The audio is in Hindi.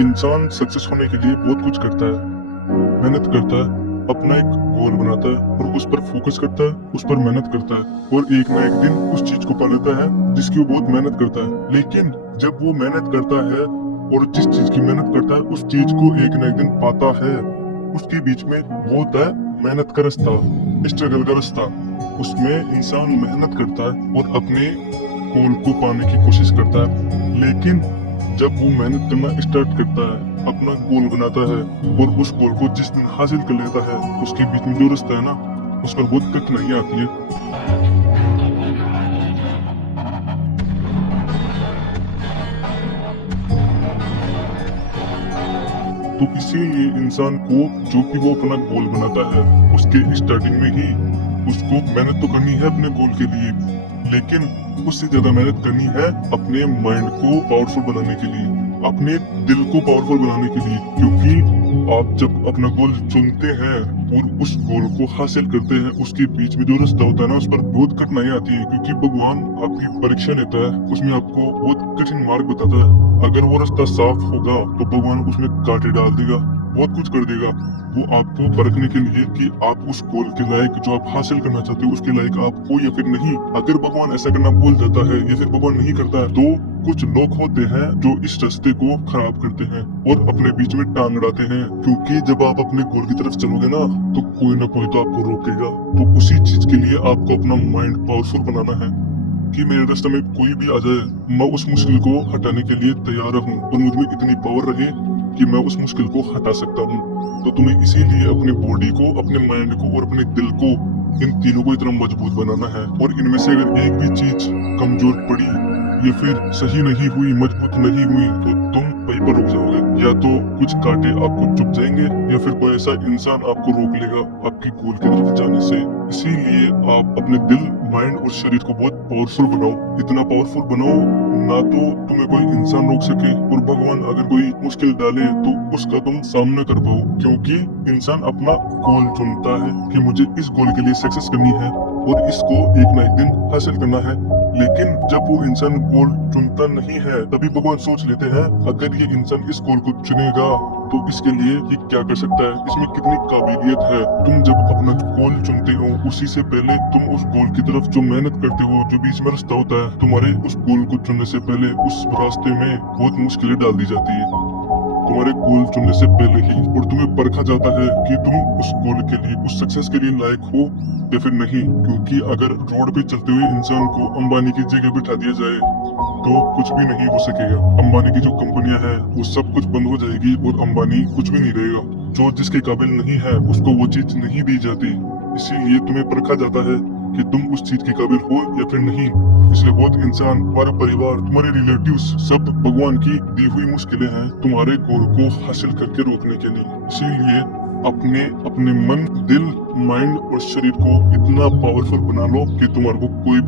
इंसान सक्सेस होने के लिए बहुत कुछ करता है, मेहनत करता है, अपना एक गोल बनाता है और उस पर फोकस करता है, उस पर मेहनत करता है और एक ना एक दिन उस चीज को पा लेता है जिसकी वो बहुत मेहनत करता है। लेकिन जब वो मेहनत करता है और जिस चीज की मेहनत करता है उस चीज को एक ना एक दिन पाता है, उसके बीच में वो होता है मेहनत का रास्ता, स्ट्रगल का रास्ता। उसमें इंसान मेहनत करता है और अपने गोल को पाने की कोशिश करता है। लेकिन जब वो मेहनत करना स्टार्ट करता है, अपना गोल बनाता है और उस गोल को जिस दिन हासिल कर लेता है, उसके बीच में जो रास्ता है ना, उस पर बहुत कठिनाइयां आती है। तो इसीलिए इंसान को जो कि वो अपना गोल बनाता है, उसके स्टार्टिंग में ही उसको मेहनत तो करनी है अपने गोल के लिए, लेकिन उससे ज्यादा मेहनत करनी है अपने माइंड को पावरफुल बनाने के लिए, अपने दिल को पावरफुल बनाने के लिए। क्योंकि आप जब अपना गोल चुनते हैं और उस गोल को हासिल करते हैं, उसके बीच में जो रास्ता होता है ना, उस पर बहुत कठिनाइयां आती है। क्योंकि भगवान आपकी परीक्षा लेता है, उसमें आपको बहुत कठिन मार्ग बताता है। अगर वो रास्ता साफ होगा तो भगवान उसमें कांटे डाल देगा, बहुत कुछ कर देगा, वो आपको परखने के लिए कि आप उस गोल के लायक, जो आप हासिल करना चाहते हो उसके लायक आप हो या फिर नहीं। अगर भगवान ऐसा करना भूल जाता है या फिर भगवान नहीं करता है, तो कुछ लोग होते हैं जो इस रास्ते को खराब करते हैं और अपने बीच में टांग अड़ाते हैं। क्योंकि जब आप अपने गोल की तरफ चलोगे ना, तो कोई ना कोई तो आपको रोकेगा। तो उसी चीज के लिए आपको अपना माइंड पावरफुल बनाना है कि मेरे रास्ते में कोई भी आ जाए, मैं उस मुश्किल को हटाने के लिए तैयार रहूं और मुझ में इतनी पावर रहे कि मैं उस मुश्किल को हटा सकता हूँ। तो तुम्हें इसीलिए अपने बॉडी को, अपने माइंड को और अपने दिल को, इन तीनों को इतना मजबूत बनाना है। और इनमें से अगर एक भी चीज कमजोर पड़ी या फिर सही नहीं हुई, मजबूत नहीं हुई, तो तुम वहीं पर रुक जाओगे। या तो कुछ कांटे आपको चुभ जाएंगे या फिर कोई ऐसा इंसान आपको रोक लेगा आपकी गोल की तरफ जाने से। इसीलिए आप अपने दिल, माइंड और शरीर को बहुत पावरफुल बनाओ। इतना पावरफुल बनाओ ना तो तुम्हें कोई इंसान रोक सके, और भगवान अगर कोई मुश्किल डाले तो उसका तुम सामना कर पाओ। क्योंकि इंसान अपना गोल चुनता है कि मुझे इस गोल के लिए सक्सेस करनी है और इसको एक ना एक दिन हासिल करना है। लेकिन जब वो इंसान गोल चुनता नहीं है, तभी भगवान सोच लेते हैं अगर ये इंसान इस गोल को चुनेगा तो इसके लिए ये क्या कर सकता है, इसमें कितनी काबिलियत है। तुम जब अपना गोल चुनते हो, उसी से पहले तुम उस गोल की तरफ जो मेहनत करते हो, जो बीच में रास्ता होता है, तुम्हारे उस गोल को चुनने से पहले उस रास्ते में बहुत मुश्किलें डाल दी जाती है तुम्हारे गोल चुनने से पहले ही। और तुम्हें परखा जाता है कि तुम उस गोल के लिए, उस सक्सेस के लिए लायक हो या फिर नहीं। क्योंकि अगर रोड पे चलते हुए इंसान को अंबानी की जगह बिठा दिया जाए तो कुछ भी नहीं हो सकेगा। अंबानी की जो कंपनियां हैं वो सब कुछ बंद हो जाएगी और अंबानी कुछ भी नहीं रहेगा। जो जिसके काबिल नहीं है उसको वो चीज नहीं दी जाती। इसीलिए तुम्हें परखा जाता है कि तुम उस चीज के काबिल हो या फिर नहीं। इसलिए बहुत इंसान, तुम्हारा परिवार, तुम्हारे रिलेटिव्स, सब भगवान की दी हुई मुश्किलें हैं तुम्हारे गोल को हासिल करके रोकने के लिए। इसीलिए अपने अपने मन, दिल, माइंड और शरीर को इतना पावरफुल बना लो कि तुम्हारे को कोई भी